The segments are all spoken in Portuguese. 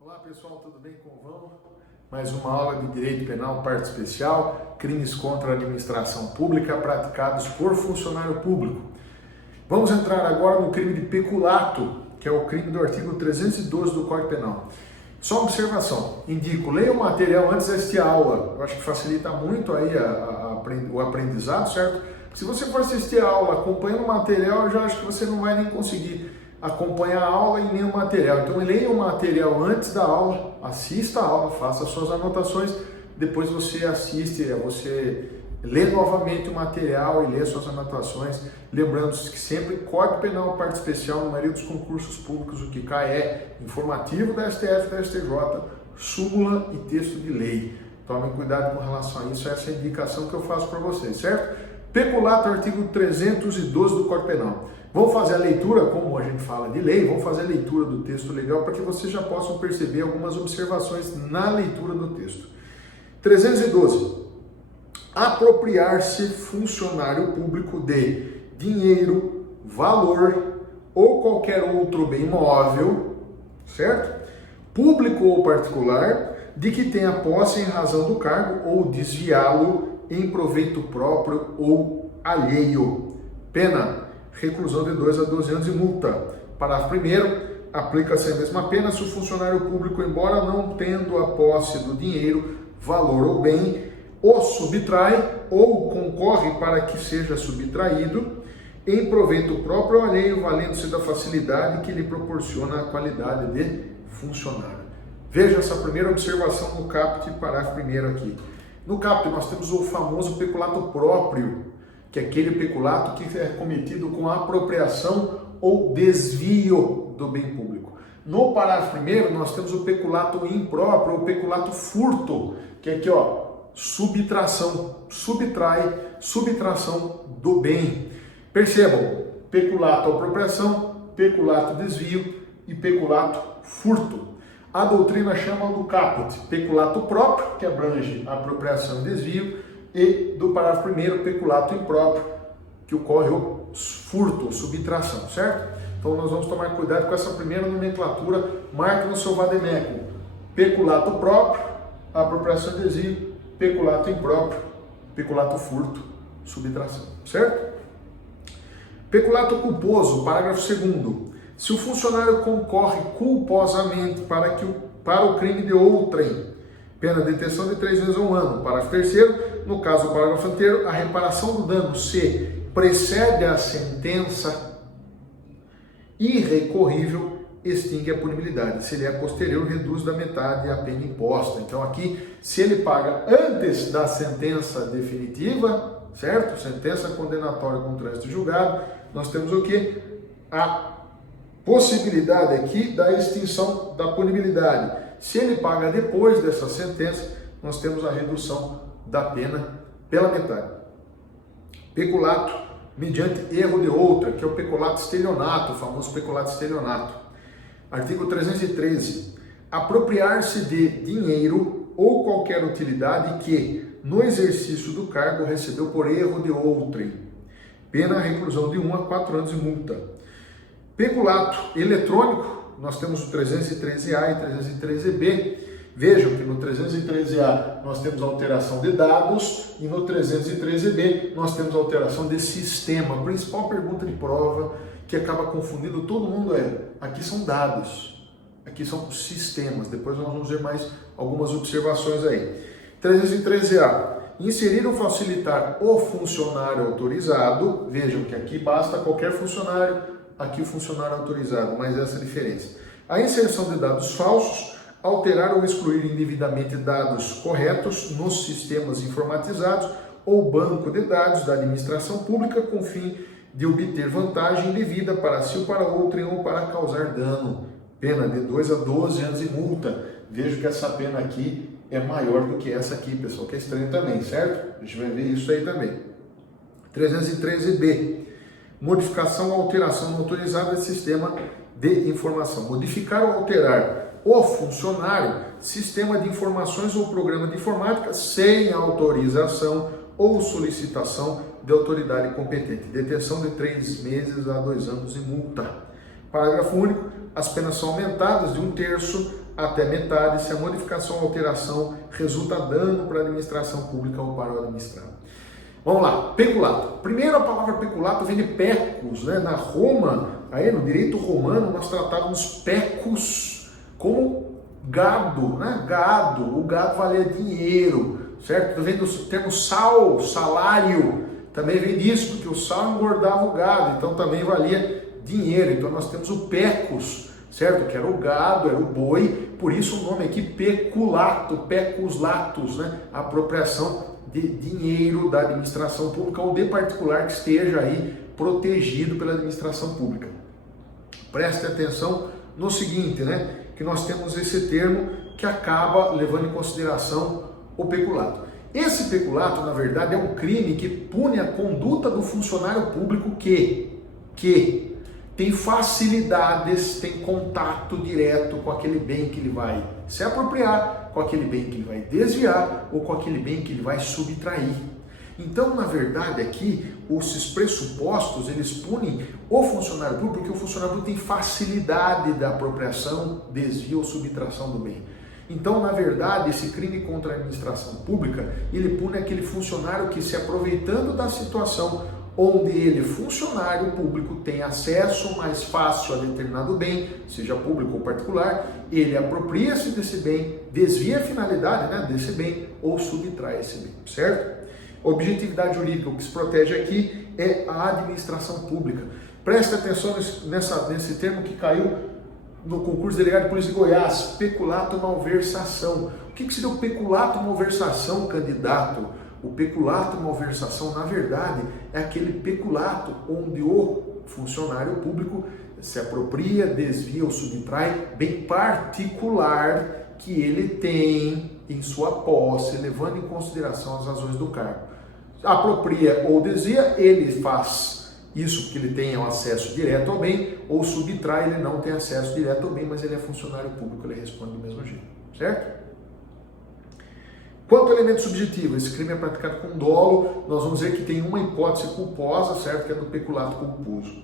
Olá pessoal, tudo bem? Como vão? Mais uma aula de Direito Penal, parte especial, crimes contra a administração pública praticados por funcionário público. Vamos entrar agora no crime de peculato, que é o crime do artigo 312 do Código Penal. Só uma observação, indico, leia o material antes desta aula, eu acho que facilita muito aí o aprendizado, certo? Se você for assistir a aula acompanhando o material, eu já acho que você não vai nem conseguir acompanhar a aula e nem o material. Então leia o material antes da aula, assista a aula, faça suas anotações, depois você assiste, você lê novamente o material e lê suas anotações, lembrando que sempre Código Penal, parte especial, na maioria dos concursos públicos, o que cai é informativo da STF, da STJ, súmula e texto de lei. Tomem cuidado com relação a isso, essa é a indicação que eu faço para vocês, certo? Peculato, artigo 312 do Código Penal. Vamos fazer a leitura, como a gente fala de lei, vamos fazer a leitura do texto legal para que vocês já possam perceber algumas observações na leitura do texto. 312. Apropriar-se funcionário público de dinheiro, valor ou qualquer outro bem móvel, certo? Público ou particular, de que tenha posse em razão do cargo ou desviá-lo em proveito próprio ou alheio. Pena: reclusão de 2 a 12 anos e multa. Parágrafo 1º, aplica-se a mesma pena se o funcionário público, embora não tendo a posse do dinheiro, valor ou bem, o subtrai ou concorre para que seja subtraído em proveito próprio ou alheio, valendo-se da facilidade que lhe proporciona a qualidade de funcionário. Veja essa primeira observação no caput, parágrafo 1º aqui. No caput nós temos o famoso peculato próprio, que é aquele peculato que é cometido com apropriação ou desvio do bem público. No parágrafo 1º, nós temos o peculato impróprio, ou peculato furto, que é aqui, ó, subtração, subtração do bem. Percebam, peculato apropriação, peculato desvio e peculato furto. A doutrina chama do caput peculato próprio, que abrange apropriação e desvio, e do parágrafo 1º, peculato impróprio, que ocorre o furto, subtração, certo? Então nós vamos tomar cuidado com essa primeira nomenclatura, marque no seu vademecum: peculato próprio, apropriação e desvio, peculato impróprio, peculato furto, subtração, certo? Peculato culposo, parágrafo 2º. Se o funcionário concorre culposamente para o crime de outrem, pena de detenção de 3 meses a 1 ano. Parágrafo 3º, no caso do parágrafo anterior, a reparação do dano se precede a sentença irrecorrível, extingue a punibilidade. Se ele é posterior, reduz da metade a pena imposta. Então aqui, se ele paga antes da sentença definitiva, certo? Sentença condenatória com trânsito julgado, nós temos o quê? A possibilidade aqui da extinção da punibilidade. Se ele paga depois dessa sentença, nós temos a redução da pena pela metade. Peculato mediante erro de outra, que é o peculato estelionato, o famoso peculato estelionato. Artigo 313. Apropriar-se de dinheiro ou qualquer utilidade que, no exercício do cargo, recebeu por erro de outrem. Pena reclusão de 1 a 4 anos e multa. Peculato eletrônico, nós temos o 313A e 313B. Vejam que no 313A nós temos alteração de dados e no 313B nós temos alteração de sistema. A principal pergunta de prova que acaba confundindo todo mundo aqui são dados, aqui são sistemas. Depois nós vamos ver mais algumas observações aí. 313A. Inserir ou facilitar o funcionário autorizado. Vejam que aqui basta qualquer funcionário, aqui o funcionário autorizado, mas essa é a diferença. A inserção de dados falsos, alterar ou excluir indevidamente dados corretos nos sistemas informatizados ou banco de dados da administração pública com fim de obter vantagem indevida para si ou para outrem ou para causar dano. Pena de 2 a 12 anos e multa. Vejo que essa pena aqui é maior do que essa aqui, pessoal, que é estranho também, certo? A gente vai ver isso aí também. 313B. Modificação ou alteração não autorizada de sistema de informação. Modificar ou alterar o funcionário, sistema de informações ou programa de informática sem autorização ou solicitação de autoridade competente. Detenção de 3 meses a 2 anos e multa. Parágrafo único. as penas são aumentadas de 1/3 até metade se a modificação ou alteração resulta dano para a administração pública ou para o administrado. Vamos lá, peculato. Primeiro, a palavra peculato vem de pecus, né? Na Roma, aí no direito romano, nós tratávamos pecus como gado, né? Gado, o gado valia dinheiro, certo? Vem do termo sal, salário, também vem disso, porque o sal engordava o gado, então também valia dinheiro. Então nós temos o pecus, certo? Que era o gado, era o boi, por isso o nome aqui peculato, pecus latus, né? A apropriação de dinheiro da administração pública ou de particular que esteja aí protegido pela administração pública. Preste atenção no seguinte, né? Que nós temos esse termo que acaba levando em consideração o peculato. Esse peculato, na verdade, é um crime que pune a conduta do funcionário público que tem facilidades, tem contato direto com aquele bem que ele vai se apropriar, com aquele bem que ele vai desviar ou com aquele bem que ele vai subtrair. Então, na verdade, aqui, esses pressupostos, eles punem o funcionário público, porque o funcionário público tem facilidade da apropriação, desvio ou subtração do bem. Então, na verdade, esse crime contra a administração pública, ele pune aquele funcionário que, se aproveitando da situação onde ele, funcionário público, tem acesso mais fácil a determinado bem, seja público ou particular, ele apropria-se desse bem, desvia a finalidade, né, desse bem ou subtrai esse bem, certo? Objetividade jurídica, o que se protege aqui é a administração pública. Preste atenção nesse termo que caiu no concurso de delegado de polícia de Goiás, peculato malversação. O que seria o peculato malversação, candidato? O peculato malversação, na verdade, é aquele peculato onde o funcionário público se apropria, desvia ou subtrai bem particular que ele tem em sua posse, levando em consideração as razões do cargo. Apropria ou desvia, ele faz isso porque ele tem acesso direto ao bem, ou subtrai, ele não tem acesso direto ao bem, mas ele é funcionário público, ele responde do mesmo jeito, certo? Quanto ao elemento subjetivo, esse crime é praticado com dolo, nós vamos dizer que tem uma hipótese culposa, certo? Que é do peculato culposo.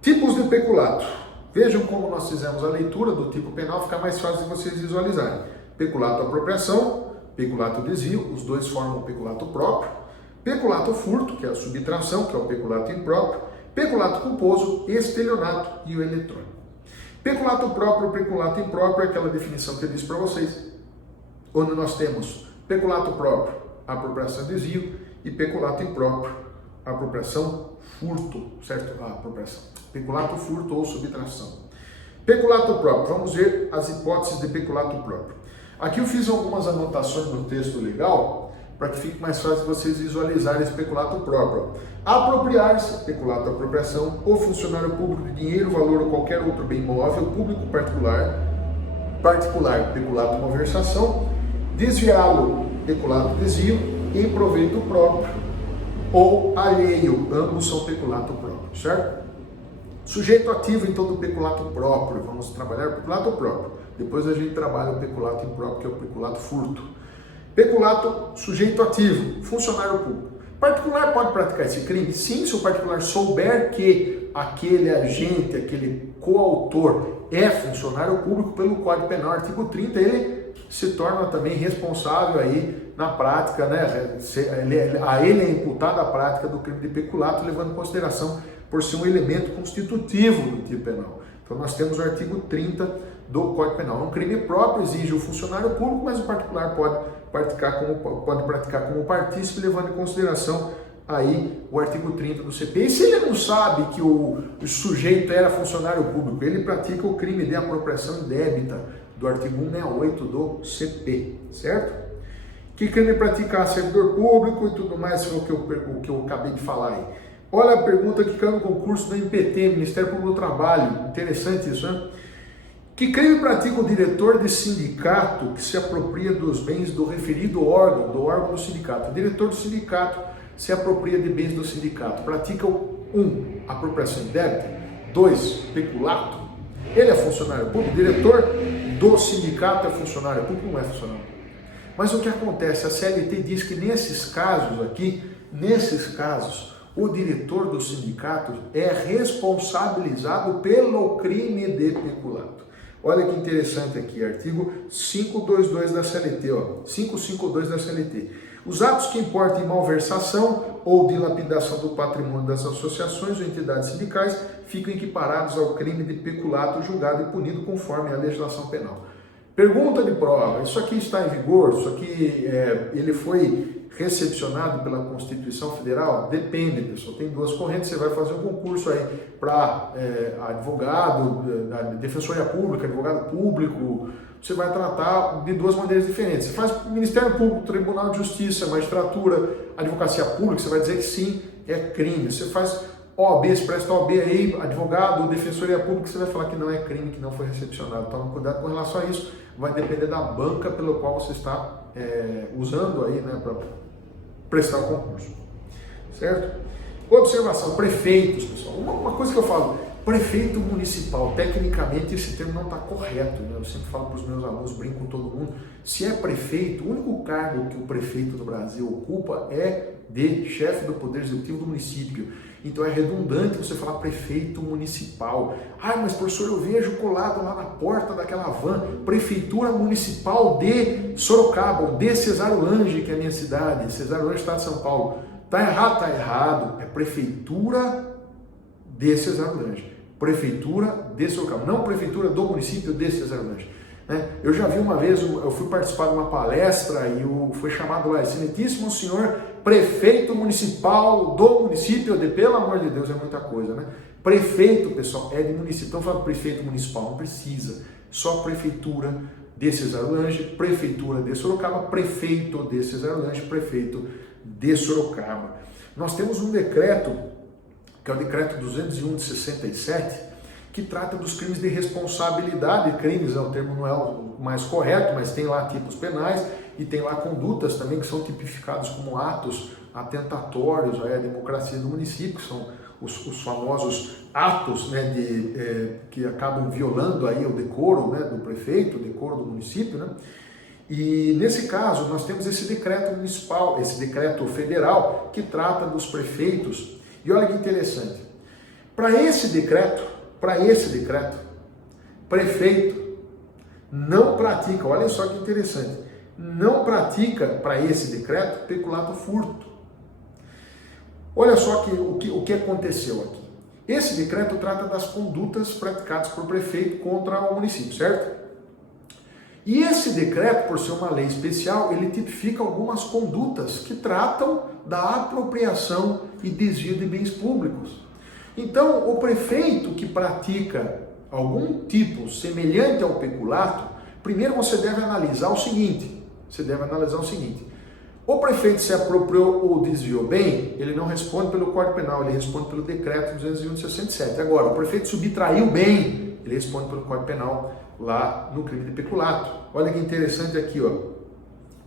Tipos de peculato. Vejam como nós fizemos a leitura do tipo penal, fica mais fácil de vocês visualizarem. Peculato apropriação, peculato desvio, os dois formam o peculato próprio. Peculato furto, que é a subtração, que é o peculato impróprio. Peculato culposo, estelionato e o eletrônico. Peculato próprio, peculato impróprio é aquela definição que eu disse para vocês, onde nós temos peculato próprio, apropriação e desvio, e peculato impróprio, apropriação, furto, certo? Apropriação. Peculato, furto ou subtração. Peculato próprio, vamos ver as hipóteses de peculato próprio. Aqui eu fiz algumas anotações no texto legal, para que fique mais fácil vocês visualizarem esse peculato próprio. Apropriar-se, peculato apropriação, o funcionário público de dinheiro, valor ou qualquer outro bem móvel, público particular, peculato malversação, desviá-lo, peculato desvio, em proveito próprio ou alheio, ambos são peculato próprio, certo? Sujeito ativo, então, do peculato próprio, vamos trabalhar o peculato próprio, depois a gente trabalha o peculato impróprio, que é o peculato furto. Peculato, sujeito ativo, funcionário público. Particular pode praticar esse crime? Sim, se o particular souber que aquele agente, aquele coautor é funcionário público, pelo Código Penal, artigo 30, ele se torna também responsável aí na prática, né? A ele é imputada a prática do crime de peculato, levando em consideração por ser um elemento constitutivo do tipo penal. Então nós temos o artigo 30 do Código Penal. É um crime próprio, exige o funcionário público, mas o particular pode praticar como partícipe, levando em consideração aí o artigo 30 do CP. E se ele não sabe que o sujeito era funcionário público, ele pratica o crime de apropriação indébita do artigo 168 do CP, certo? Que crime praticar servidor público e tudo mais, foi o que eu acabei de falar aí. Olha a pergunta que caiu no concurso do MPT, Ministério Público do Trabalho, interessante isso, né? Que crime pratica o diretor de sindicato que se apropria dos bens do referido órgão, do órgão do sindicato? O diretor do sindicato se apropria de bens do sindicato. Pratica 1. Apropriação indébita. 2. Peculato. Ele é funcionário público. O diretor do sindicato é funcionário público? Não é funcionário público. Mas o que acontece? A CLT diz que nesses casos aqui, o diretor do sindicato é responsabilizado pelo crime de peculato. Olha que interessante aqui, artigo 522 da CLT, ó, 552 da CLT. Os atos que importem malversação ou dilapidação do patrimônio das associações ou entidades sindicais ficam equiparados ao crime de peculato julgado e punido conforme a legislação penal. Pergunta de prova, isso aqui está em vigor? Isso aqui ele foi recepcionado pela Constituição Federal? Depende, pessoal. Tem duas correntes. Você vai fazer um concurso aí para advogado, defensoria pública, advogado público. Você vai tratar de duas maneiras diferentes. Você faz Ministério Público, Tribunal de Justiça, magistratura, advocacia pública, você vai dizer que sim, é crime. Você faz OAB, você presta OAB aí, advogado, defensoria pública, você vai falar que não é crime, que não foi recepcionado. Toma cuidado com relação a isso. Vai depender da banca pelo qual você está usando aí, né, para prestar o concurso, certo? Observação, prefeitos, pessoal. Uma coisa que eu falo, prefeito municipal, tecnicamente esse termo não está correto, né? Eu sempre falo para os meus alunos, brinco com todo mundo, se é prefeito, o único cargo que o prefeito do Brasil ocupa é de chefe do poder executivo do município. Então é redundante você falar prefeito municipal. Ah, mas professor, eu vejo colado lá na porta daquela van, Prefeitura Municipal de Sorocaba, ou de Cesário Lange, que é a minha cidade, Cesário Lange, estado de São Paulo. Tá errado? Tá errado. É Prefeitura de Cesário Lange. Prefeitura de Sorocaba, não Prefeitura do município de Cesário Lange. Eu já vi uma vez, eu fui participar de uma palestra e foi chamado lá, excelentíssimo senhor prefeito municipal do município de, pelo amor de Deus, é muita coisa, né? Prefeito, pessoal, é de município, então fala prefeito municipal, não precisa, só prefeitura de Cesário Lange, prefeitura de Sorocaba, prefeito de Cesário Lange, prefeito de Sorocaba. Nós temos um decreto, que é o decreto 201 de 67, que trata dos crimes de responsabilidade. Crimes, o termo não é o mais correto, mas tem lá tipos penais e tem lá condutas também que são tipificados como atos atentatórios à democracia do município, que são os famosos atos, né, que acabam violando aí o decoro, né, do prefeito, o decoro do município, né? E nesse caso nós temos esse decreto municipal, esse decreto federal que trata dos prefeitos. E olha que interessante, para esse decreto, prefeito não pratica, olha só que interessante, não pratica para esse decreto peculato furto. Olha só o que aconteceu aqui. Esse decreto trata das condutas praticadas por prefeito contra o município, certo? E esse decreto, por ser uma lei especial, ele tipifica algumas condutas que tratam da apropriação e desvio de bens públicos. Então, o prefeito que pratica algum tipo semelhante ao peculato, primeiro você deve analisar o seguinte, o prefeito se apropriou ou desviou bem, ele não responde pelo Código Penal, ele responde pelo decreto 201 de 67. Agora, o prefeito subtraiu bem, ele responde pelo Código Penal lá no crime de peculato. Olha que interessante aqui, ó.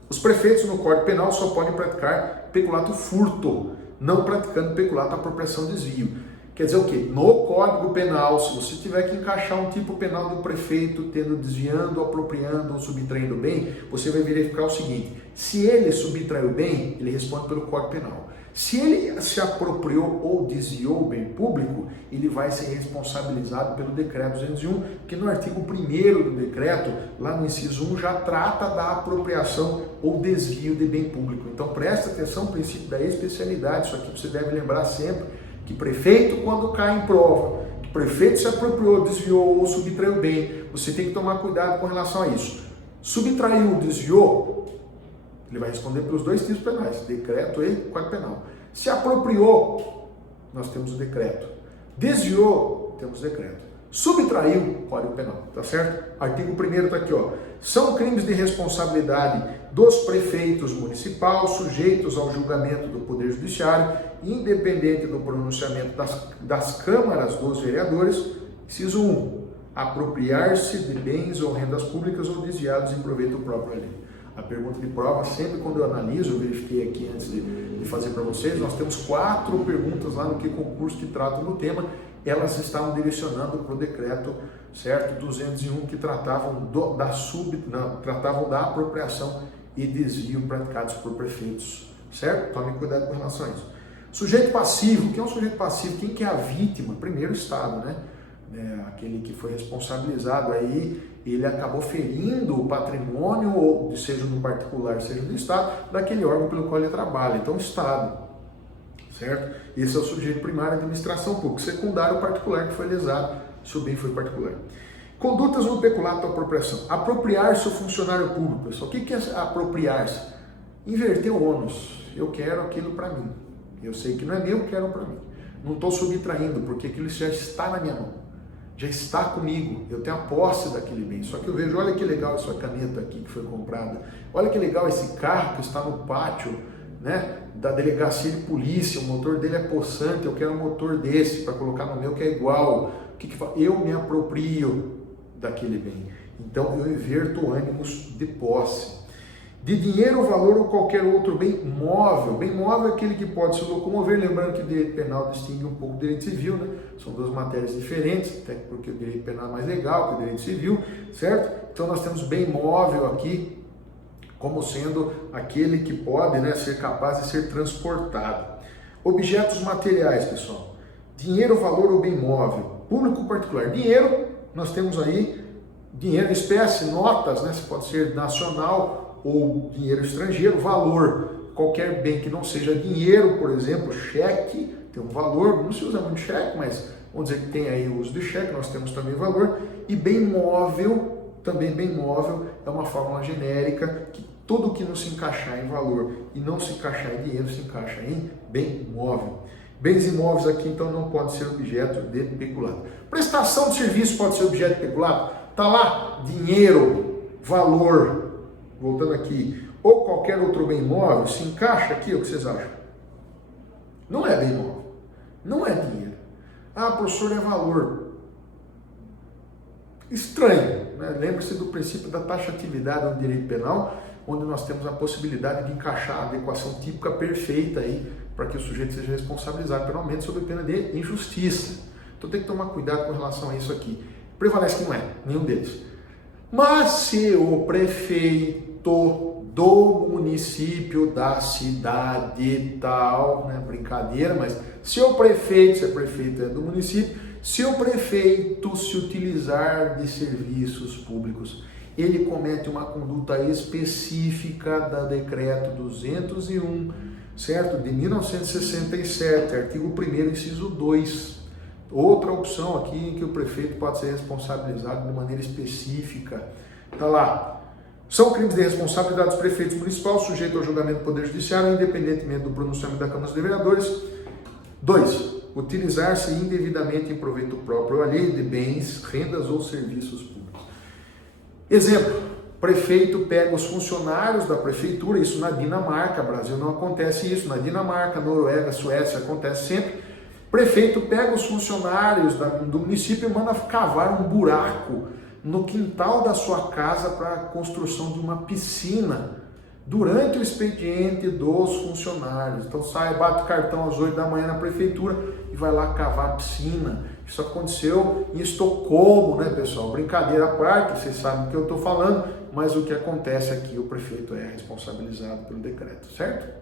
Os prefeitos no Código Penal só podem praticar peculato furto, não praticando peculato apropriação e desvio. Quer dizer o quê? No Código Penal, se você tiver que encaixar um tipo penal do prefeito tendo desviando, apropriando ou subtraindo bem, você vai verificar o seguinte: se ele subtraiu bem, ele responde pelo Código Penal. Se ele se apropriou ou desviou o bem público, ele vai ser responsabilizado pelo decreto 201, que no artigo 1º do decreto, lá no inciso 1, já trata da apropriação ou desvio de bem público. Então presta atenção, princípio da especialidade, isso aqui você deve lembrar sempre, que prefeito, quando cai em prova, que prefeito se apropriou, desviou ou subtraiu bem, você tem que tomar cuidado com relação a isso. Subtraiu, desviou, ele vai responder pelos dois tipos penais, decreto e Código Penal. Se apropriou, nós temos o decreto. Desviou, temos o decreto. Subtraiu, Código Penal, tá certo? Artigo 1º está aqui, ó. São crimes de responsabilidade dos prefeitos municipais sujeitos ao julgamento do Poder Judiciário, independente do pronunciamento das câmaras dos vereadores. Inciso 1. Apropriar-se de bens ou rendas públicas ou desviados em proveito próprio ali. A pergunta de prova, sempre quando eu analiso, eu verifiquei aqui antes de fazer para vocês, nós temos 4 perguntas lá no que concurso que tratam do tema, elas estavam direcionando para o decreto, certo, 201, que tratavam da apropriação e desvio praticados por prefeitos, certo? Tome cuidado com relação a isso. Sujeito passivo, quem é um sujeito passivo? Quem que é a vítima? Primeiro o Estado, né? Aquele que foi responsabilizado aí, ele acabou ferindo o patrimônio, seja do particular, seja do Estado, daquele órgão pelo qual ele trabalha. Então, o Estado, certo? Esse é o sujeito primário, administração pública. Secundário, o particular que foi lesado, se o bem foi particular. Condutas no peculato da apropriação. Apropriar-se o funcionário público, pessoal. O que é apropriar-se? Inverter o ônus. Eu quero aquilo para mim. Eu sei que não é meu, eu quero para mim. Não estou subtraindo, porque aquilo já está na minha mão. Já está comigo. Eu tenho a posse daquele bem. Só que eu vejo, olha que legal essa caneta aqui que foi comprada. Olha que legal esse carro que está no pátio, né, da delegacia de polícia. O motor dele é possante. Eu quero um motor desse para colocar no meu que é igual. Eu me aproprio daquele bem. Então eu inverto ânimos de posse. De dinheiro, valor ou qualquer outro bem móvel. Bem móvel é aquele que pode se locomover, lembrando que o direito penal distingue um pouco do direito civil, né? São duas matérias diferentes, até porque o direito penal é mais legal que o direito civil, certo? Então nós temos bem móvel aqui como sendo aquele que pode, né, ser capaz de ser transportado. Objetos materiais, pessoal. Dinheiro, valor ou bem móvel. Público ou particular. Dinheiro, nós temos aí dinheiro em espécie, notas, né? Pode ser nacional ou dinheiro estrangeiro. Valor, qualquer bem que não seja dinheiro, por exemplo, cheque, tem um valor, não se usa muito cheque, mas vamos dizer que tem aí o uso de cheque, nós temos também valor. E bem móvel, também bem móvel, é uma fórmula genérica que tudo que não se encaixar em valor e não se encaixar em dinheiro se encaixa em bem móvel. Bens imóveis aqui, então, não pode ser objeto de peculato. Prestação de serviço pode ser objeto de peculato? Está lá, dinheiro, valor, voltando aqui, ou qualquer outro bem imóvel, se encaixa aqui, o que vocês acham? Não é bem imóvel, não é dinheiro. Ah, professor, é valor. Estranho, né? Lembre-se do princípio da taxatividade no direito penal, onde nós temos a possibilidade de encaixar a adequação típica perfeita aí, para que o sujeito seja responsabilizado penalmente sob pena de injustiça. Então tem que tomar cuidado com relação a isso aqui. Prevalece que não é, nenhum deles. Mas se o prefeito do município, da cidade tal, né, brincadeira, mas se o prefeito, se o prefeito é do município, se o prefeito se utilizar de serviços públicos, ele comete uma conduta específica da Decreto 201, certo? De 1967, artigo 1º, inciso 2. Outra opção aqui em que o prefeito pode ser responsabilizado de maneira específica. Está lá. São crimes de responsabilidade dos prefeitos municipais, sujeitos ao julgamento do Poder Judiciário, independentemente do pronunciamento da Câmara dos Vereadores. 2. Utilizar-se indevidamente em proveito próprio ou alheio de bens, rendas ou serviços públicos. Exemplo. Prefeito pega os funcionários da prefeitura, isso na Dinamarca, Brasil não acontece isso, na Dinamarca, Noruega, Suécia acontece sempre. Prefeito pega os funcionários do município e manda cavar um buraco no quintal da sua casa para a construção de uma piscina durante o expediente dos funcionários. Então sai, bate o cartão às 8 da manhã na prefeitura e vai lá cavar a piscina. Isso aconteceu em Estocolmo, né, pessoal? Brincadeira à parte, vocês sabem do que eu estou falando, mas o que acontece aqui, o prefeito é responsabilizado pelo decreto, certo?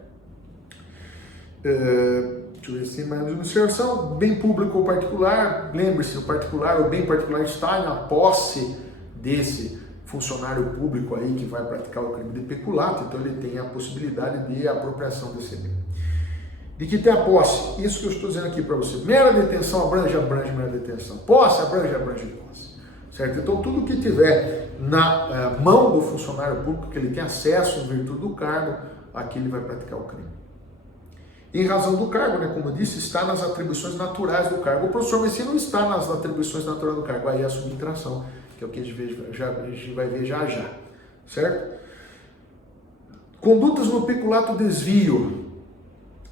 Deixa eu ver se tem mais uma observação. Bem público ou particular, lembre-se, o particular, o bem particular está na posse desse funcionário público aí que vai praticar o crime de peculato, então ele tem a possibilidade de apropriação desse bem. De que tem a posse, isso que eu estou dizendo aqui para você, mera detenção abrange mera detenção, posse abrange posse, certo? Então tudo que tiver na mão do funcionário público, que ele tem acesso em virtude do cargo, aqui ele vai praticar o crime. Em razão do cargo, né, como eu disse, está nas atribuições naturais do cargo. O professor, mas se não está nas atribuições naturais do cargo, aí é a subtração, que é o que a gente vai ver já, certo? Condutas no peculato desvio.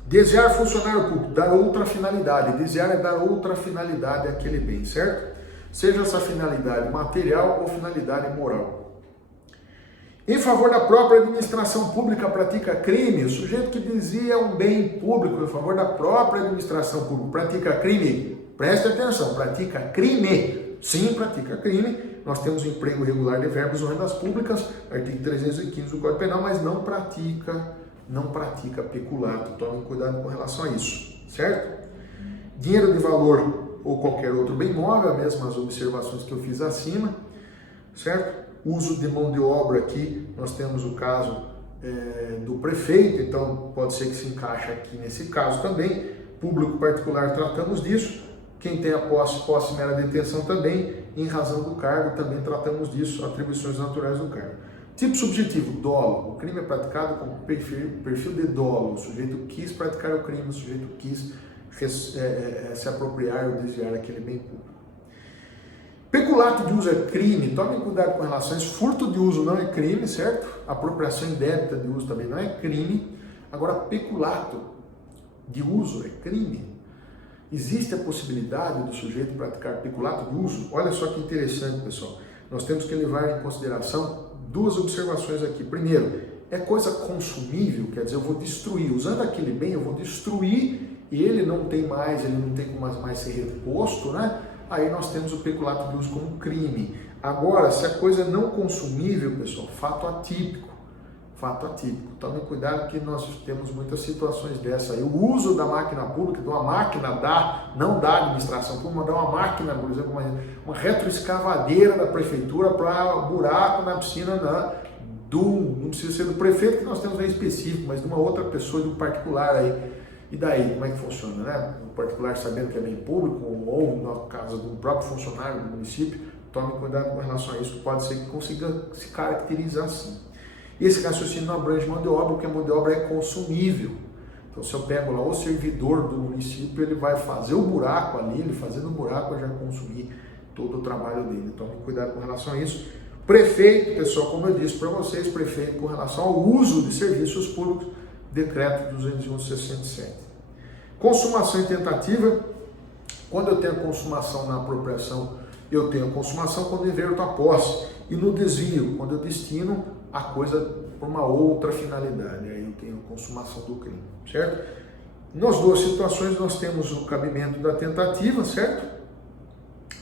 Desviar funcionário público, dar outra finalidade. Desviar é dar outra finalidade àquele bem, certo? Seja essa finalidade material ou finalidade moral. Em favor da própria administração pública pratica crime. O sujeito que desvia um bem público em favor da própria administração pública pratica crime. Preste atenção, pratica crime. Sim, pratica crime. Nós temos emprego regular de verbos ou rendas públicas, artigo 315 do Código Penal, mas não pratica peculato. Tomem cuidado com relação a isso. certo? Dinheiro de valor ou qualquer outro bem móvel, as mesmas observações que eu fiz acima, certo? Uso de mão de obra aqui, nós temos o caso do prefeito, então pode ser que se encaixe aqui nesse caso também. Público particular, tratamos disso. Quem tem a posse mera detenção também, em razão do cargo, também tratamos disso, atribuições naturais do cargo. Tipo subjetivo, dolo. O crime é praticado com perfil de dolo. O sujeito quis praticar o crime, o sujeito quis se apropriar ou desviar aquele bem público. Peculato de uso é crime, tomem cuidado com relações. Furto de uso não é crime, certo? Apropriação indébita de uso também não é crime. Agora, peculato de uso é crime. Existe a possibilidade do sujeito praticar peculato de uso? Olha só que interessante, pessoal. Nós temos que levar em consideração duas observações aqui. Primeiro, é coisa consumível, quer dizer, eu vou destruir. Usando aquele bem, eu vou destruir e ele não tem como mais ser reposto, né? Aí nós temos o peculato de uso como crime. Agora, se a coisa é não consumível, pessoal, fato atípico. Fato atípico. Tomem cuidado que nós temos muitas situações dessa. O uso da máquina pública, de uma máquina não da administração pública, mas de uma máquina, por exemplo, uma retroescavadeira da prefeitura para buraco na piscina não precisa ser do prefeito, que nós temos aí específico, mas de uma outra pessoa, de um particular aí. E daí, como é que funciona, né? O particular sabendo que é bem público, ou no caso de um próprio funcionário do município, tome cuidado com relação a isso, pode ser que consiga se caracterizar assim. Esse raciocínio não abrange mão de obra, porque a mão de obra é consumível. Então, se eu pego lá o servidor do município, ele vai fazer o buraco ali, ele fazendo o buraco, eu já consumi todo o trabalho dele. Tome cuidado com relação a isso. Prefeito, pessoal, como eu disse para vocês, prefeito com relação ao uso de serviços públicos, decreto 211/67. Consumação e tentativa. Quando eu tenho consumação na apropriação, eu tenho consumação quando inverto a posse. E no desvio, quando eu destino a coisa por uma outra finalidade. Aí eu tenho consumação do crime, certo? Nas duas situações nós temos o cabimento da tentativa, certo?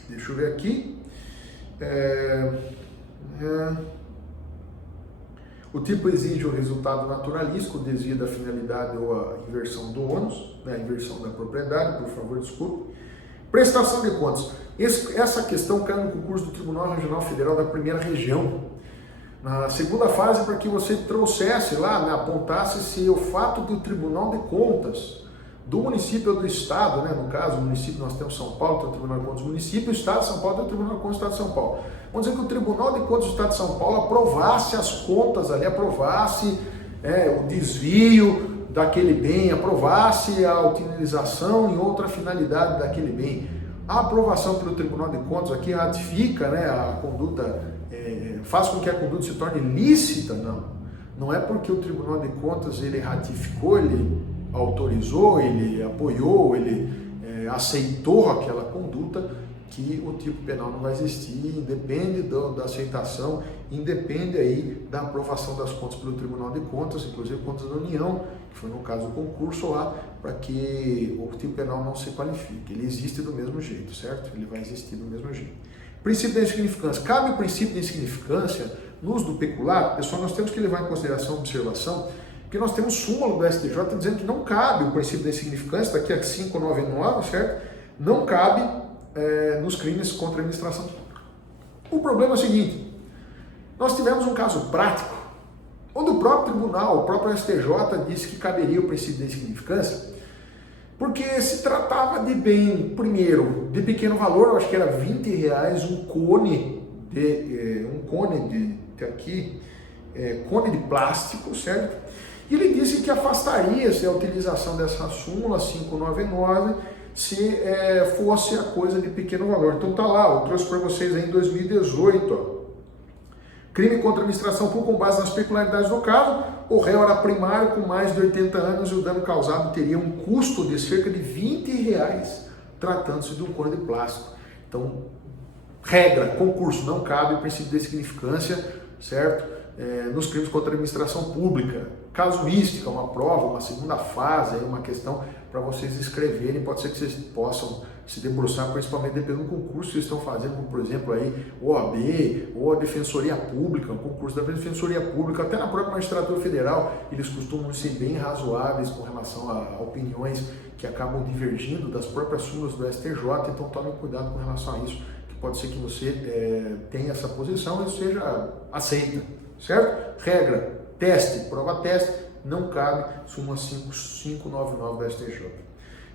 Deixa eu ver aqui. O tipo exige o resultado naturalístico, o desvio da finalidade ou a inversão do ônus, né? A inversão da propriedade, por favor, desculpe. Prestação de contas. Essa questão caiu no concurso do Tribunal Regional Federal da Primeira Região. Na segunda fase, para que você trouxesse lá, né, apontasse se o fato do Tribunal de Contas do município ou do Estado, né, no caso, o município nós temos São Paulo, tem o Tribunal de Contas do município, o Estado de São Paulo tem o Tribunal de Contas do Estado de São Paulo. Vamos dizer que o Tribunal de Contas do Estado de São Paulo aprovasse as contas ali, aprovasse o desvio daquele bem, aprovasse a utilização em outra finalidade daquele bem. A aprovação pelo Tribunal de Contas aqui ratifica, né, a conduta, faz com que a conduta se torne lícita? Não é porque o Tribunal de Contas ele ratificou, ele autorizou, ele apoiou, ele aceitou aquela conduta que o tipo penal não vai existir, independe da aceitação, independe aí da aprovação das contas pelo Tribunal de Contas, inclusive contas da União, que foi no caso do concurso lá, para que o tipo penal não se qualifique. Ele existe do mesmo jeito, certo? Ele vai existir do mesmo jeito. Princípio da insignificância. Cabe o princípio da insignificância no uso do peculato? Pessoal, nós temos que levar em consideração a observação, porque nós temos súmula do STJ dizendo que não cabe o princípio da insignificância, está aqui a 599, certo? Não cabe nos crimes contra a administração. O problema é o seguinte, nós tivemos um caso prático, onde o próprio tribunal, o próprio STJ disse que caberia o princípio da insignificância, porque se tratava de bem, primeiro, de pequeno valor, eu acho que era R$20, um cone de plástico, certo? E ele disse que afastaria-se a utilização dessa súmula 599 se fosse a coisa de pequeno valor. Então tá lá, eu trouxe para vocês aí em 2018, ó. Crime contra a administração pública com base nas peculiaridades do caso, o réu era primário com mais de 80 anos e o dano causado teria um custo de cerca de R$20, tratando-se de um cone de plástico. Então, regra, concurso, não cabe o princípio de insignificância, certo? nos crimes contra a administração pública. Casuística, uma prova, uma segunda fase, uma questão para vocês escreverem, pode ser que vocês possam se debruçar, principalmente dependendo do concurso que vocês estão fazendo, como por exemplo aí OAB ou a Defensoria Pública, o concurso da Defensoria Pública, até na própria Magistratura Federal, eles costumam ser bem razoáveis com relação a opiniões que acabam divergindo das próprias súmulas do STJ, então tome cuidado com relação a isso, que pode ser que você tenha essa posição e seja aceita, certo? Regra, teste, prova teste, não cabe, súmula 5599 do STJ.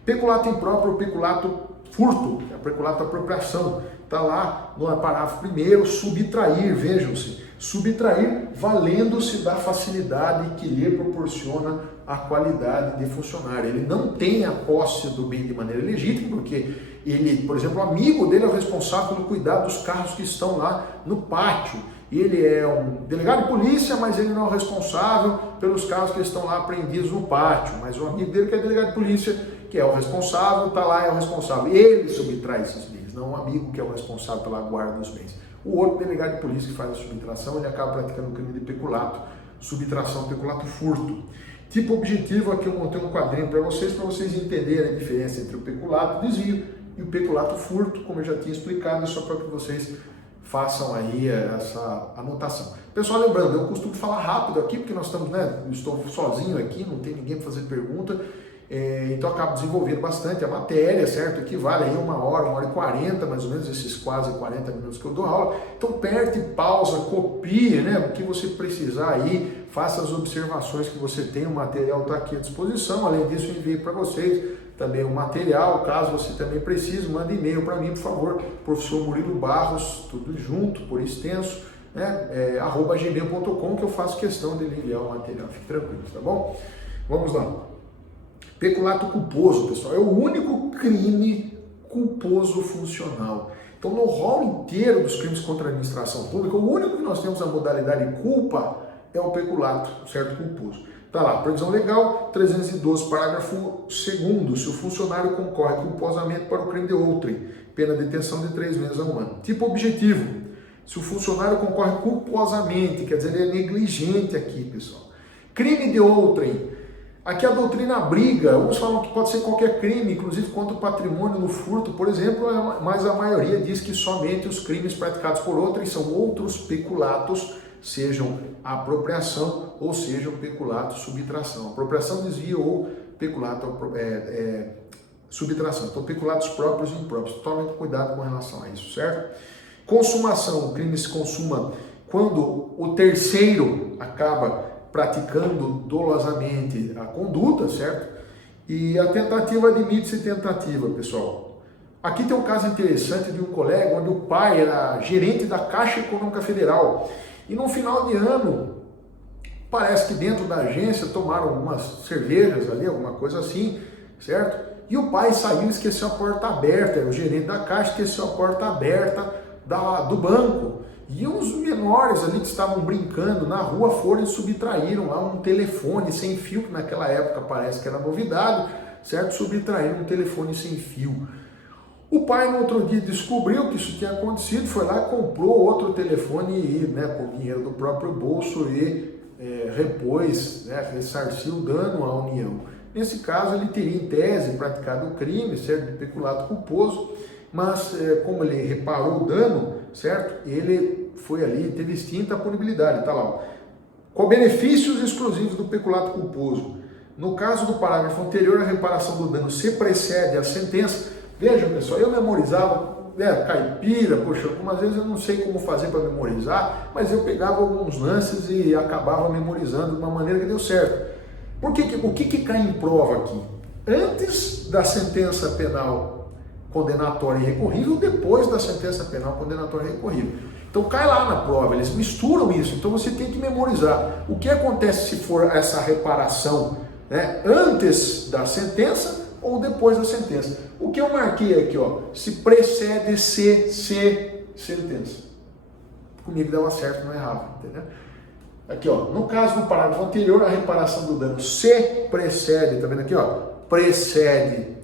Peculato impróprio ou peculato furto, é peculato apropriação, está lá no parágrafo 1º, subtrair, vejam-se, subtrair valendo-se da facilidade que lhe proporciona a qualidade de funcionário. Ele não tem a posse do bem de maneira legítima, porque ele, por exemplo, o amigo dele é o responsável pelo cuidado dos carros que estão lá no pátio. Ele é um delegado de polícia, mas ele não é o responsável pelos carros que estão lá apreendidos no pátio. Mas o amigo dele, que é delegado de polícia, que é o responsável, está lá, é o responsável. Ele subtrai esses bens, não o amigo que é o responsável pela guarda dos bens. O outro delegado de polícia que faz a subtração, ele acaba praticando o crime de peculato, subtração, peculato, furto. Tipo objetivo, aqui eu montei um quadrinho para vocês entenderem a diferença entre o peculato, desvio, e o peculato, furto, como eu já tinha explicado, só para que vocês façam aí essa anotação. Pessoal, lembrando, eu costumo falar rápido aqui, porque nós estamos, eu estou sozinho aqui, não tem ninguém para fazer pergunta, então eu acabo desenvolvendo bastante a matéria, certo? Equivale aí 1h e 40, mais ou menos, esses quase 40 minutos que eu dou aula. Então aperte, pausa, copie, o que você precisar aí, faça as observações que você tem, o material está aqui à disposição. Além disso, eu enviei para vocês também o material, caso você também precise, manda e-mail para mim, por favor, professor Murilo Barros, tudo junto, por extenso, @gmail.com, que eu faço questão de lhe enviar o material, fique tranquilo, tá bom? Vamos lá. Peculato culposo, pessoal, é o único crime culposo funcional. Então, no rol inteiro dos crimes contra a administração pública, o único que nós temos a modalidade de culpa é o peculato, certo? Culposo. Está lá, previsão legal, 312, parágrafo 2º, se o funcionário concorre culposamente para o crime de outrem, pena de detenção de 3 meses a 1 ano. Tipo objetivo, se o funcionário concorre culposamente, quer dizer, ele é negligente aqui, pessoal. Crime de outrem, aqui a doutrina briga, uns falam que pode ser qualquer crime, inclusive contra o patrimônio no furto, por exemplo, mas a maioria diz que somente os crimes praticados por outrem são outros peculatos, sejam apropriação ou sejam peculato, subtração. Apropriação, desvio ou peculato, subtração. Então, peculatos próprios e impróprios. Tomem cuidado com relação a isso, certo? Consumação. O crime se consuma quando o terceiro acaba praticando dolosamente a conduta, certo? E a tentativa, admite-se tentativa, pessoal. Aqui tem um caso interessante de um colega onde o pai era gerente da Caixa Econômica Federal. E no final de ano, parece que dentro da agência tomaram algumas cervejas ali, alguma coisa assim, certo? E o pai saiu e esqueceu a porta aberta, o gerente da Caixa esqueceu a porta aberta do banco. E uns menores ali que estavam brincando na rua foram e subtraíram lá um telefone sem fio, que naquela época parece que era novidade, certo? Subtraíram um telefone sem fio. O pai no outro dia descobriu que isso tinha acontecido, foi lá e comprou outro telefone e, com dinheiro do próprio bolso e repôs, ressarciu o dano à União. Nesse caso, ele teria em tese praticado o crime, certo, de peculato culposo, mas como ele reparou o dano, certo, ele foi ali, teve extinta a punibilidade, tá lá, ó. Com benefícios exclusivos do peculato culposo. No caso do parágrafo anterior, a reparação do dano se precede a sentença. Vejam, pessoal, eu memorizava caipira, poxa, algumas vezes eu não sei como fazer para memorizar, mas eu pegava alguns lances e acabava memorizando de uma maneira que deu certo. O que cai em prova aqui? Antes da sentença penal condenatória e recorrível, depois da sentença penal condenatória e recorrível. Então cai lá na prova, eles misturam isso, então você tem que memorizar. O que acontece se for essa reparação antes da sentença ou depois da sentença? O que eu marquei aqui, ó, se precede sentença. Comigo dava certo, não errava, entendeu? Aqui, ó, no caso do parágrafo anterior, a reparação do dano se precede, tá vendo aqui, ó, precede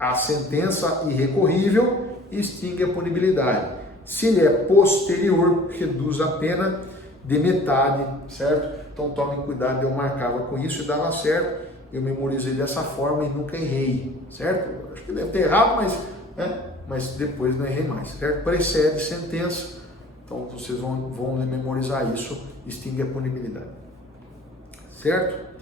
a sentença irrecorrível e extingue a punibilidade. Se ele é posterior, reduz a pena de metade, certo? Então tomem cuidado, eu marcava com isso e dava certo, eu memorizei dessa forma e nunca errei, certo? Acho que deve ter errado, mas depois não errei mais, certo? Precede sentença, então vocês vão memorizar isso, extingue a punibilidade, certo?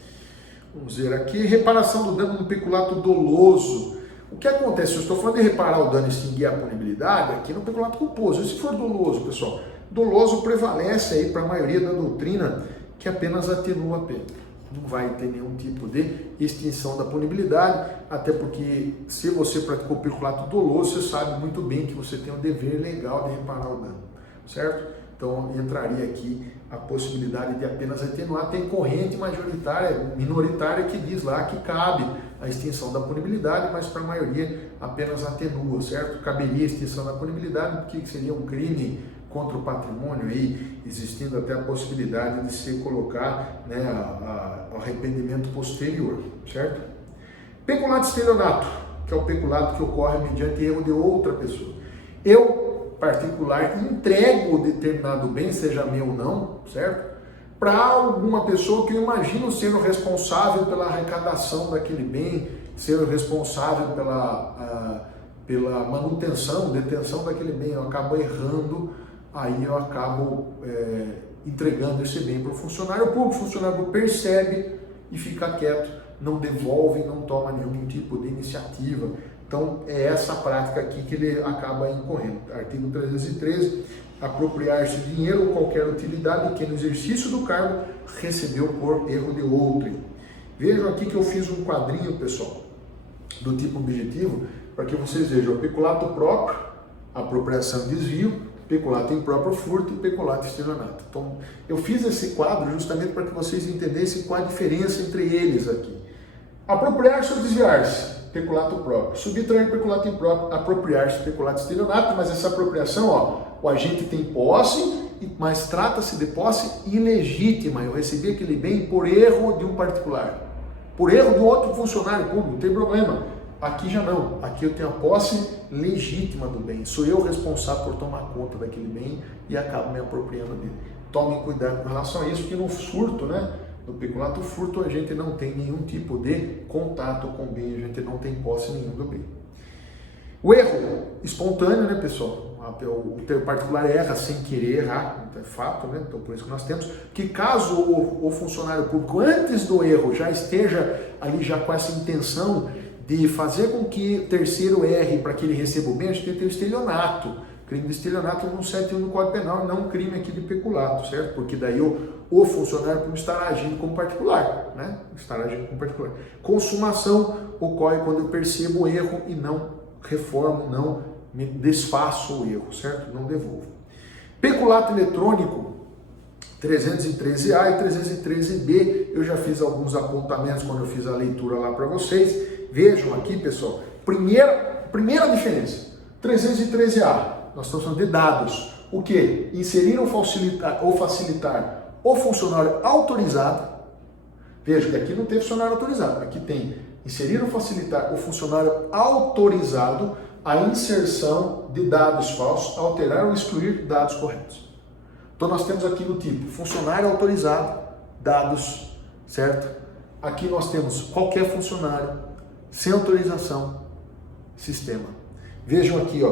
Vamos ver aqui, reparação do dano no peculato doloso. O que acontece? Eu estou falando de reparar o dano e extinguir a punibilidade aqui no peculato culposo. E se for doloso, pessoal? Doloso prevalece aí para a maioria da doutrina que apenas atenua a pena. Não vai ter nenhum tipo de extinção da punibilidade, até porque se você praticou peculato doloso, você sabe muito bem que você tem um dever legal de reparar o dano, certo? Então entraria aqui a possibilidade de apenas atenuar. Tem corrente majoritária, minoritária, que diz lá que cabe a extinção da punibilidade, mas para a maioria apenas atenua, certo? Caberia a extinção da punibilidade porque seria um crime contra o patrimônio, aí, existindo até a possibilidade de se colocar, né, o arrependimento posterior, certo? Peculato estelionato, que é o peculato que ocorre mediante erro de outra pessoa. Eu, particular, entrego determinado bem, seja meu ou não, certo? Para alguma pessoa que eu imagino ser o responsável pela arrecadação daquele bem, ser o responsável pela manutenção, detenção daquele bem. Eu acabo errando, aí eu acabo entregando esse bem para o funcionário público. O funcionário público percebe e fica quieto, não devolve, não toma nenhum tipo de iniciativa. Então é essa prática aqui que ele acaba incorrendo. Artigo 313, apropriar-se de dinheiro ou qualquer utilidade que no exercício do cargo recebeu por erro de outrem. Vejam aqui que eu fiz um quadrinho, pessoal, do tipo objetivo, para que vocês vejam o peculato próprio, apropriação e desvio, peculato impróprio, furto e peculato estelionato. Então, eu fiz esse quadro justamente para que vocês entendessem qual a diferença entre eles aqui. Apropriar-se ou desviar-se, peculato próprio. Subtrair, peculato impróprio. Apropriar-se, peculato estelionato. Mas essa apropriação, o agente tem posse, mas trata-se de posse ilegítima. Eu recebi aquele bem por erro de um particular, por erro do outro funcionário público, não tem problema. Aqui já não, aqui eu tenho a posse legítima do bem, sou eu responsável por tomar conta daquele bem e acabo me apropriando dele. Tomem cuidado com relação a isso, porque no furto, né, no peculato furto, a gente não tem nenhum tipo de contato com o bem, a gente não tem posse nenhum do bem. O erro espontâneo, né, pessoal? O particular erra sem querer errar, é fato, né? Então por isso que nós temos que, caso o funcionário público antes do erro já esteja ali já com essa intenção de fazer com que terceiro erre para que ele receba o bem, a gente tem que ter o estelionato. Crime de estelionato no 171 do Código Penal, não um crime aqui de peculato, certo? Porque daí o funcionário público estará agindo como particular, né? Estará agindo como particular. Consumação ocorre quando eu percebo o erro e não reformo, não me desfaço o erro, certo? Não devolvo. Peculato eletrônico, 313A e 313B, eu já fiz alguns apontamentos quando eu fiz a leitura lá para vocês. Vejam aqui, pessoal, primeira diferença, 313A, nós estamos falando de dados. O que? Inserir ou facilitar o funcionário autorizado. Veja que aqui não tem funcionário autorizado, aqui tem inserir ou facilitar o funcionário autorizado a inserção de dados falsos, alterar ou excluir dados corretos. Então nós temos aqui no tipo funcionário autorizado, dados, certo? Aqui nós temos qualquer funcionário, sem autorização, sistema. Vejam aqui,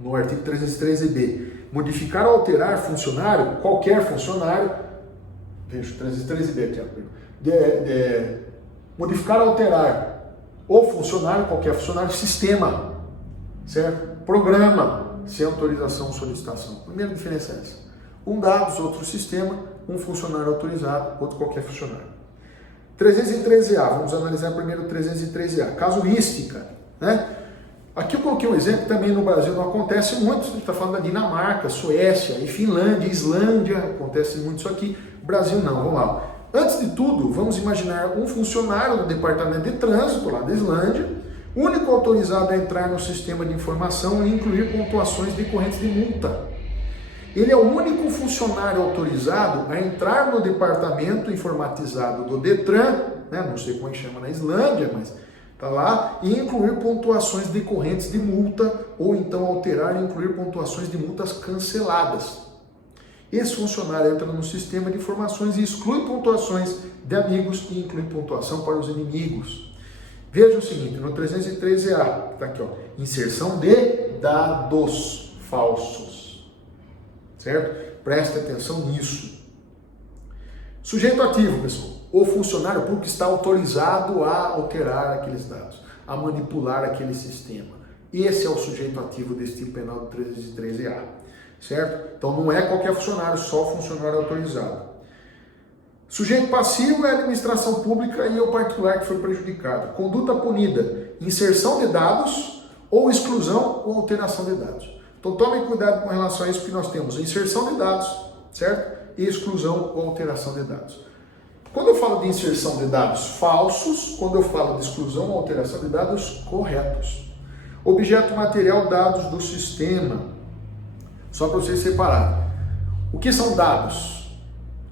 no artigo 313b, modificar ou alterar funcionário, qualquer funcionário, veja o 313b aqui, modificar ou alterar o funcionário, qualquer funcionário, sistema, certo? Programa, sem autorização ou solicitação. Primeira diferença é essa. Um dados, outro sistema, um funcionário autorizado, outro qualquer funcionário. 313A, vamos analisar primeiro o 313A, casuística, né? Aqui eu coloquei um exemplo, também no Brasil não acontece muito, a gente está falando da Dinamarca, Suécia, e Finlândia, Islândia, acontece muito isso aqui, Brasil não, vamos lá. Antes de tudo, vamos imaginar um funcionário do Departamento de Trânsito, lá da Islândia, único autorizado a entrar no sistema de informação e incluir pontuações decorrentes de multa. Ele é o único funcionário autorizado a entrar no departamento informatizado do Detran, né? Não sei como é que chama na Islândia, mas está lá, e incluir pontuações decorrentes de multa, ou então alterar e incluir pontuações de multas canceladas. esse funcionário entra no sistema de informações e exclui pontuações de amigos e inclui pontuação para os inimigos. Veja o seguinte, no 313A, está aqui, ó, inserção de dados falsos, certo? Preste atenção nisso. Sujeito ativo, pessoal. O funcionário público está autorizado a alterar aqueles dados, a manipular aquele sistema. Esse é o sujeito ativo desse tipo penal do 313A, certo? Então não é qualquer funcionário, só funcionário autorizado. Sujeito passivo é a administração pública e o particular que foi prejudicado. Conduta punida, inserção de dados ou exclusão ou alteração de dados. Então tomem cuidado com relação a isso, porque nós temos inserção de dados, certo? E exclusão ou alteração de dados. Quando eu falo de inserção de dados falsos, quando eu falo de exclusão ou alteração de dados corretos. Objeto material, dados do sistema. Só para vocês separarem. O que são dados?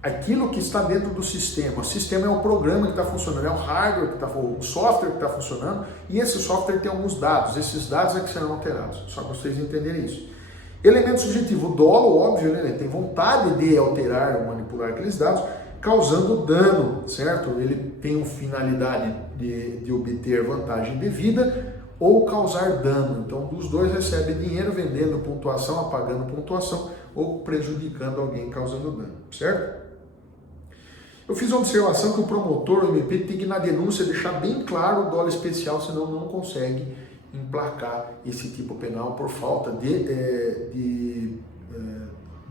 Aquilo que está dentro do sistema. O sistema é o programa que está funcionando, é o hardware que está funcionando, o software que está funcionando, e esse software tem alguns dados. Esses dados é que serão alterados, só para vocês entenderem isso. Elemento subjetivo, o dolo, óbvio, né? Ele tem vontade de alterar ou manipular aqueles dados, causando dano, certo? Ele tem uma finalidade de obter vantagem devida ou causar dano. Então, dos dois recebe dinheiro vendendo pontuação, apagando pontuação ou prejudicando alguém, causando dano, certo? Eu fiz uma observação que o promotor, o MP, tem que na denúncia deixar bem claro o dolo especial, senão não consegue emplacar esse tipo penal por falta de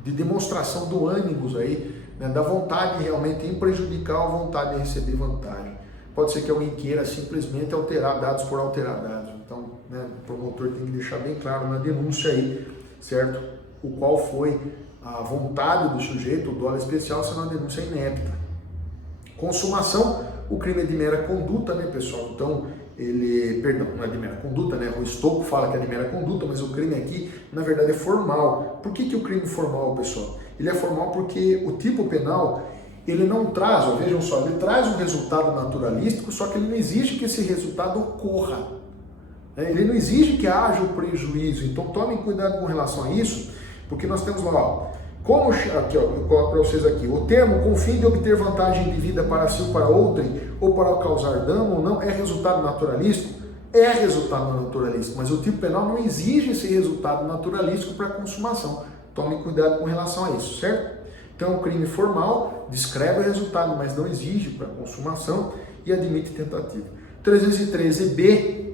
demonstração do ânimos aí, né, da vontade realmente em prejudicar ou vontade de receber vantagem. Pode ser que alguém queira simplesmente alterar dados por alterar dados. Então, né, o promotor tem que deixar bem claro na denúncia aí, certo? O qual foi a vontade do sujeito, o dolo especial, senão a denúncia é inepta. Consumação, o crime é de mera conduta, né, pessoal? Então, perdão, não é de mera conduta, né? O Estocco fala que é de mera conduta, mas o crime aqui, na verdade, é formal. Por que o crime é formal, pessoal? Ele é formal porque o tipo penal, ele não traz, ó, vejam só, ele traz um resultado naturalístico, só que ele não exige que esse resultado ocorra. Ele não exige que haja o prejuízo. Então, tomem cuidado com relação a isso, porque nós temos lá, ó, como, aqui, ó, eu coloco para vocês aqui, o termo com fim de obter vantagem indevida para si ou para outrem, ou para causar dano ou não, é resultado naturalístico? É resultado naturalístico, mas o tipo penal não exige esse resultado naturalístico para consumação. Tome cuidado com relação a isso, certo? Então, o crime formal descreve o resultado, mas não exige para consumação e admite tentativa. 313B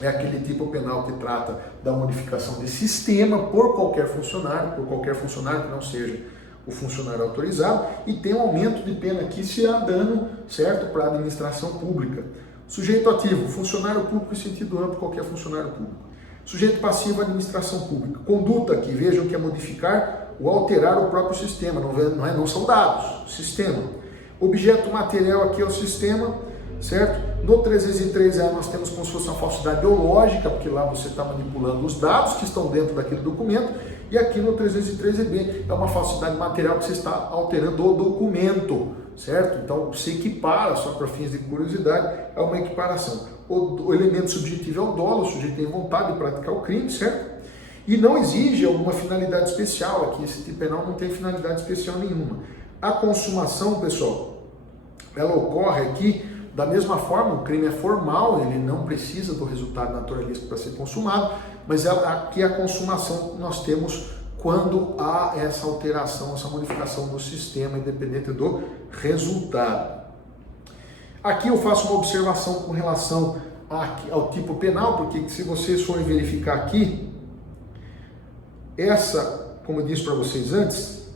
é aquele tipo penal que trata da modificação de sistema por qualquer funcionário que não seja o funcionário autorizado, e tem um aumento de pena aqui se há dano, certo, para a administração pública. Sujeito ativo, funcionário público em sentido amplo, qualquer funcionário público. Sujeito passivo, administração pública. Conduta aqui, vejam que é modificar ou alterar o próprio sistema, não são dados, sistema. Objeto material aqui é o sistema, certo? No 313A nós temos como se fosse uma falsidade ideológica, porque lá você está manipulando os dados que estão dentro daquele documento, e aqui no 313B é uma falsidade material que você está alterando o documento, certo? Então se equipara, só para fins de curiosidade, é uma equiparação. O elemento subjetivo é o dolo, o sujeito tem vontade de praticar o crime, certo? E não exige alguma finalidade especial aqui, esse tipo penal não tem finalidade especial nenhuma. A consumação, pessoal, ela ocorre aqui da mesma forma, o crime é formal, ele não precisa do resultado naturalístico para ser consumado, mas aqui a consumação nós temos quando há essa alteração, essa modificação do sistema, independente do resultado. Aqui eu faço uma observação com relação ao tipo penal, porque se vocês forem verificar aqui, essa, como eu disse para vocês antes,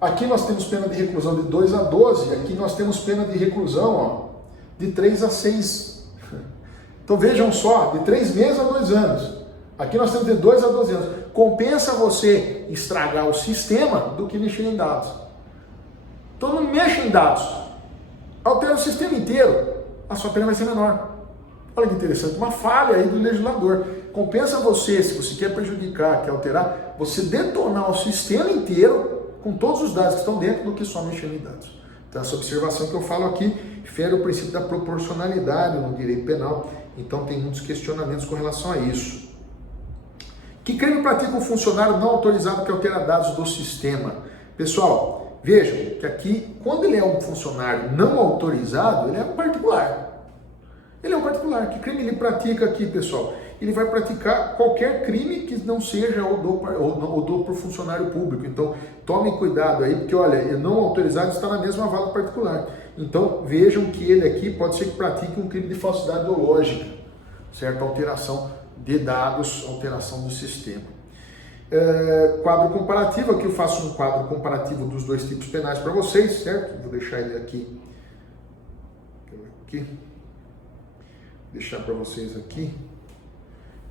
aqui nós temos pena de reclusão de 2 a 12, aqui nós temos pena de reclusão, ó, de 3 a 6. Então vejam só, de 3 meses a 2 anos. Aqui nós temos de 2 a 12 anos. Compensa você estragar o sistema do que mexer em dados. Então não mexa em dados. Altera o sistema inteiro, a sua pena vai ser menor. Olha que interessante, uma falha aí do legislador. Compensa você, se você quer prejudicar, quer alterar, você detonar o sistema inteiro com todos os dados que estão dentro do que só mexer em dados. Então essa observação que eu falo aqui fere o princípio da proporcionalidade no direito penal, então tem muitos questionamentos com relação a isso. Que crime pratica um funcionário não autorizado que altera dados do sistema? Pessoal, vejam que aqui, quando ele é um funcionário não autorizado, ele é um particular. Ele é um particular. Que crime ele pratica aqui, pessoal? Ele vai praticar qualquer crime que não seja o do funcionário público. Então, tome cuidado aí, porque, olha, não autorizado está na mesma vala particular. Então, vejam que ele aqui pode ser que pratique um crime de falsidade ideológica, certo? Alteração de dados, alteração do sistema. Quadro comparativo, aqui eu faço um quadro comparativo dos dois tipos penais para vocês, certo? Vou deixar ele aqui. Deixar para vocês aqui,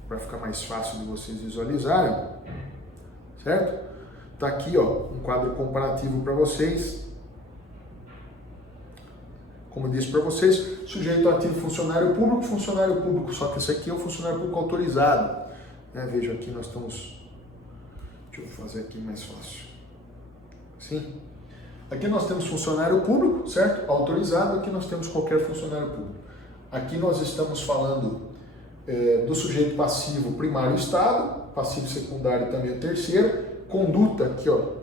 para ficar mais fácil de vocês visualizarem, certo? Tá aqui, ó, um quadro comparativo para vocês. Como eu disse para vocês, sujeito ativo funcionário público, só que esse aqui é o funcionário público autorizado. Veja aqui, nós estamos... Deixa eu fazer aqui mais fácil. Sim. Aqui nós temos funcionário público, certo? Autorizado. Aqui nós temos qualquer funcionário público. Aqui nós estamos falando do sujeito passivo primário Estado, passivo secundário também o terceiro, conduta aqui, ó.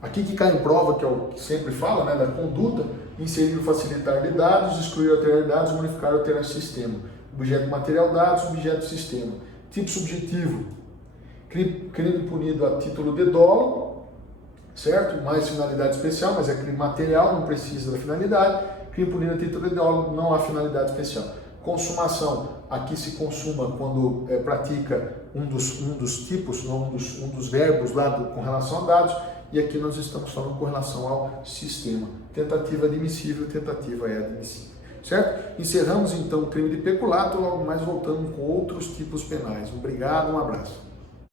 Aqui que cai em prova, que é o que sempre fala, né, da conduta, inserir ou facilitar de dados, excluir ou alterar dados, modificar ou alterar sistema. Objeto material dados, objeto sistema. Tipo subjetivo, crime punido a título de dolo, certo? Mais finalidade especial, mas é crime material, não precisa da finalidade. Crime punido a título de dolo, não há finalidade especial. Consumação, aqui se consuma quando pratica um dos tipos, um dos verbos lá com relação a dados, e aqui nós estamos falando com relação ao sistema. Tentativa admissível, tentativa é admissível. Certo? Encerramos então o crime de peculato, logo mais voltando com outros tipos penais. Obrigado, um abraço.